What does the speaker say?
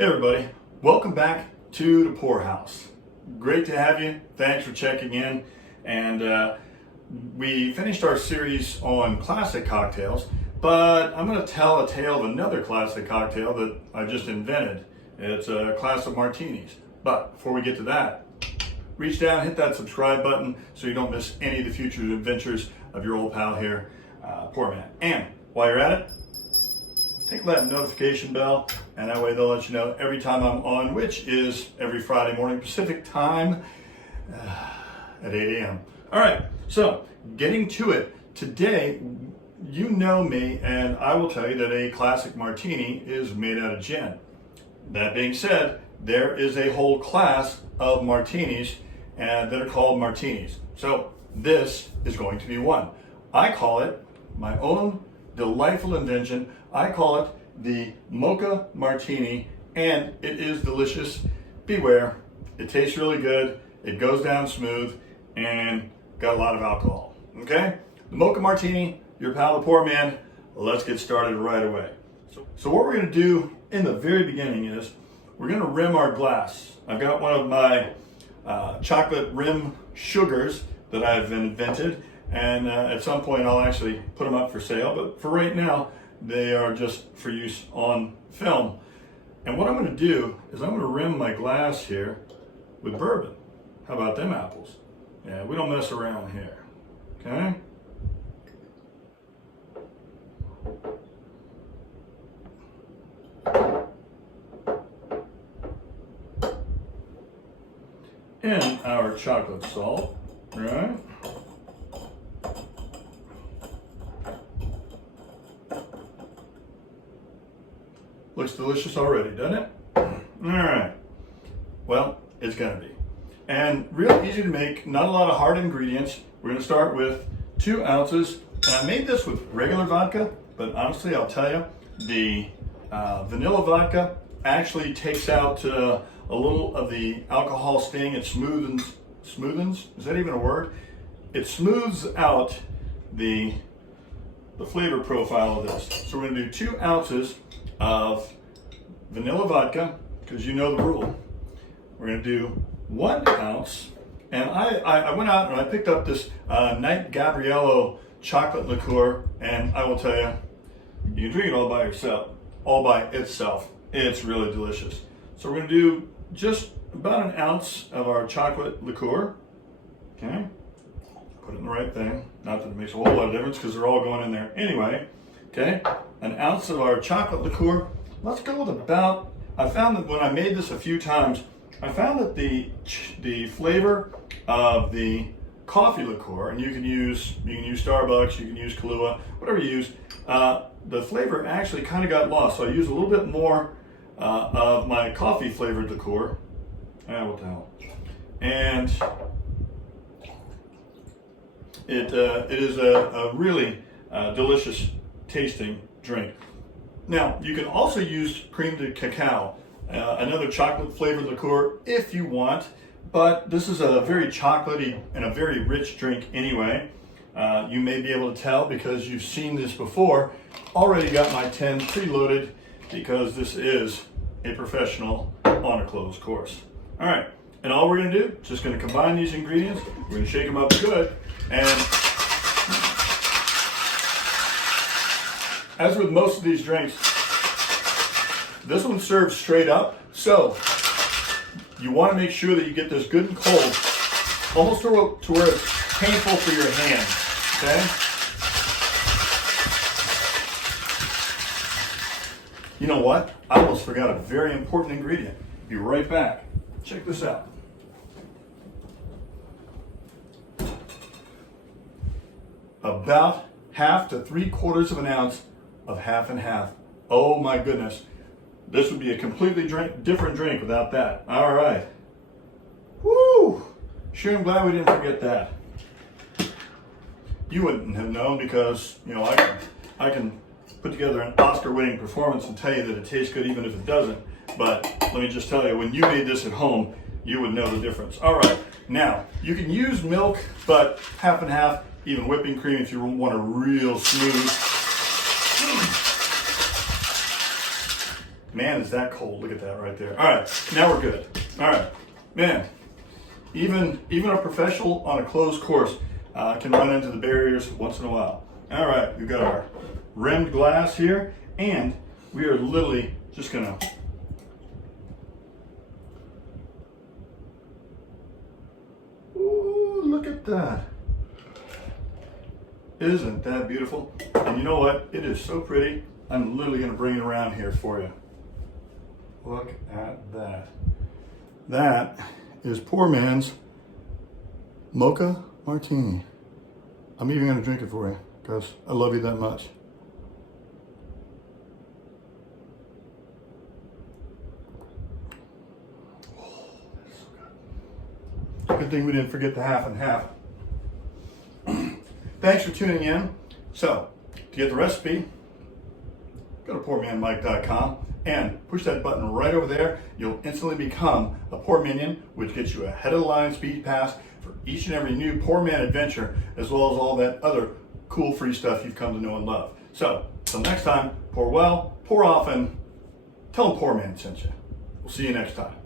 Hey everybody, welcome back to the Pour House. Great to have you. Thanks for checking in. And we finished our series on classic cocktails, but I'm going to tell a tale of another classic cocktail that I just invented. It's a class of martinis. But before we get to that, reach down, hit that subscribe button so you don't miss any of the future adventures of your old pal here, PourMan. And while you're at it, tickle that notification bell, and that way they'll let you know every time I'm on, which is every Friday morning Pacific time at 8 a.m. All right, so getting to it. Today, you know me, and I will tell you that a classic martini is made out of gin. That being said, there is a whole class of martinis that are called martinis. So this is going to be one. I call it my own delightful invention. I call it the Mocha Martini, and it is delicious. Beware, it tastes really good, it goes down smooth, and got a lot of alcohol. Okay? The Mocha Martini, your pal the PourMan. Let's get started right away. So what we're going to do in the very beginning is we're going to rim our glass. I've got one of my chocolate rim sugars that I've invented, and at some point I'll actually put them up for sale, but for right now they are just for use on film. And what I'm going to do is I'm going to rim my glass here with bourbon. How about them apples? Yeah, we don't mess around here. Okay? And our chocolate salt, right? Looks delicious already, doesn't it? All right. Well, it's gonna be. And real easy to make, not a lot of hard ingredients. We're gonna start with 2 ounces. And I made this with regular vodka, but honestly, I'll tell you, the vanilla vodka actually takes out a little of the alcohol sting. It smoothens, is that even a word? It smooths out the flavor profile of this. So we're gonna do 2 ounces of vanilla vodka, because you know the rule. We're going to do 1 ounce, and I went out and I picked up this Night Gabriello chocolate liqueur, and I will tell you, you can drink it all by itself. It's really delicious. So we're going to do just about 1 ounce of our chocolate liqueur. Okay, put it in the right thing. Not that it makes a whole lot of difference because they're all going in there anyway. Okay, 1 ounce of our chocolate liqueur. Let's go with about, I found that when I made this a few times, I found that the flavor of the coffee liqueur, and you can use Starbucks, you can use Kahlua, whatever you use, the flavor actually kind of got lost. So I used a little bit more of my coffee flavored liqueur. What the hell? And it is a really delicious tasting drink. Now, you can also use creamed cacao, another chocolate flavored liqueur if you want, but this is a very chocolatey and a very rich drink anyway. You may be able to tell because you've seen this before. Already got my 10 preloaded because this is a professional on a closed course. All right, and all we're gonna do, just gonna combine these ingredients, we're gonna shake them up good, and as with most of these drinks, this one serves straight up, so you want to make sure that you get this good and cold, almost to where it's painful for your hand, okay? You know what? I almost forgot a very important ingredient. Be right back. Check this out. About 1/2 to 3/4 of an ounce of half and half. Oh my goodness. This would be a completely different drink without that. All right. Woo! Sure, I'm glad we didn't forget that. You wouldn't have known because, you know, I can put together an Oscar-winning performance and tell you that it tastes good even if it doesn't. But let me just tell you, when you made this at home, you would know the difference. All right. Now, you can use milk, but half and half, even whipping cream if you want a real smooth. Man, is that cold. Look at that right there. All right, now we're good. All right, man, even a professional on a closed course can run into the barriers once in a while. All right, we've got our rimmed glass here, and we are literally just gonna ooh, look at that. Isn't that beautiful? And you know what? It is so pretty. I'm literally gonna bring it around here for you. Look at that. That is PourMan's Mocha Martini. I'm even gonna drink it for you because I love you that much. Oh, that's so good. Good thing we didn't forget the half and half. Thanks for tuning in. So, to get the recipe, go to PourManMike.com and push that button right over there. You'll instantly become a Pour Minion, which gets you a head of the line speed pass for each and every new PourMan adventure, as well as all that other cool free stuff you've come to know and love. So, till next time, pour well, pour often, tell them PourMan sent you. We'll see you next time.